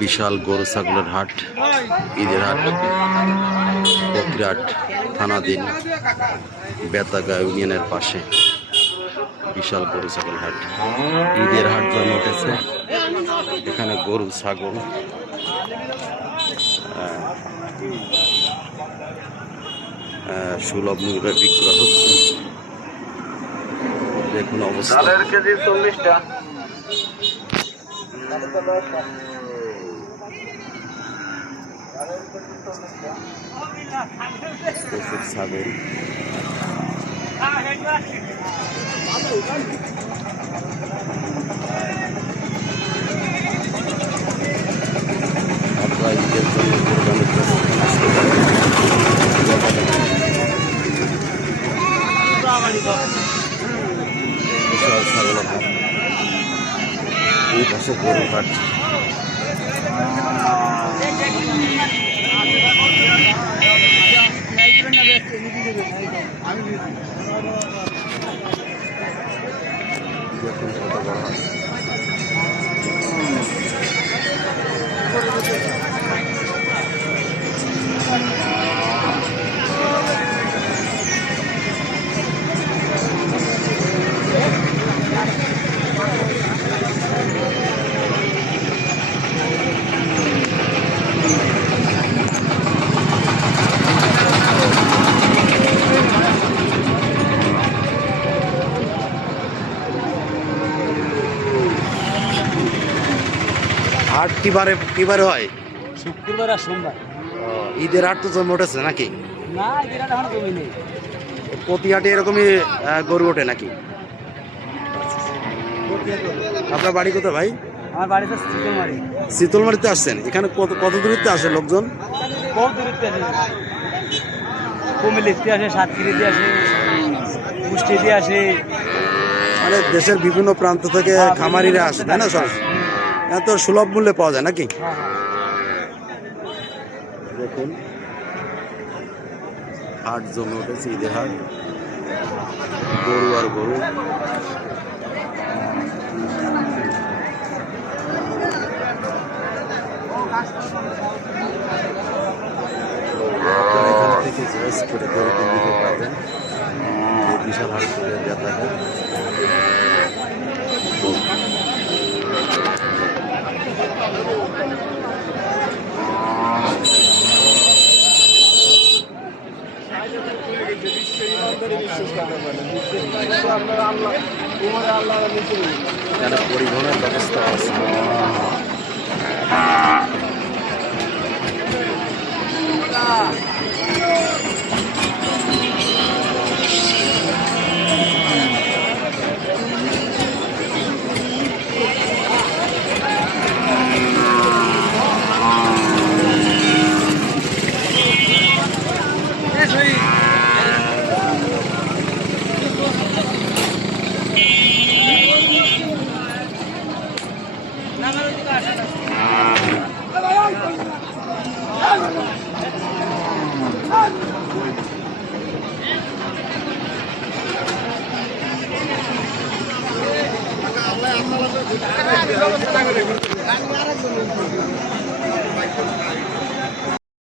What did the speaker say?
বিশাল গরু ছাগলের হাট, ঈদের হাট, বকরিহাট থানাধীন বেতাগা ইউনিয়নের পাশে বিশাল গরু ছাগল হাট। ঈদের হাট জন্ম উঠেছে এখানে। গরু ছাগল সুলভ মূল্যে বিক্রয় হচ্ছে। দেখুন অবস্থা। কেজি 40টা। প্রচুর ছাগল। আপনারা ঈদের জন্য কোরবানির জন্য আসতে পারেন। বিশাল ছাগলের হাট, এই পাশে গরুর হাট। দেখুন কত বড় হাট। হাট কিবারে হয়? শুক্রবার আর সোমবার। ঈদের হাট তো জমে উঠেছে নাকি? না, ঈদের হাট এখনো জমি নেই। প্রতি হাটে এরকমই গরু ওঠে নাকি? আপনার বাড়ি কোথায় ভাই? আমার বাড়িতে শীতলমারি। শীতলমারিতে আসছেন? এখানে কত দূরত্বে আসে লোকজন? বহু দূরত্বে আসে, কুমিল্লাতে আসে, সাতক্ষীরাতে আসে, কুষ্টিতে আসে। মানে দেশের বিভিন্ন প্রান্ত থেকে খামারিরা আসে, তাই না? সব এত সুলভ মূল্যে পাওয়া যায় নাকি? দেখুন হাট জমে উঠেছে, ঈদের হাট। গরু আর গরু। এখান থেকে চয়েস করে গরু কিনতে পারবেন। এই বিশাল হাট থেকে বেতাগা। এখানে পরিবহনের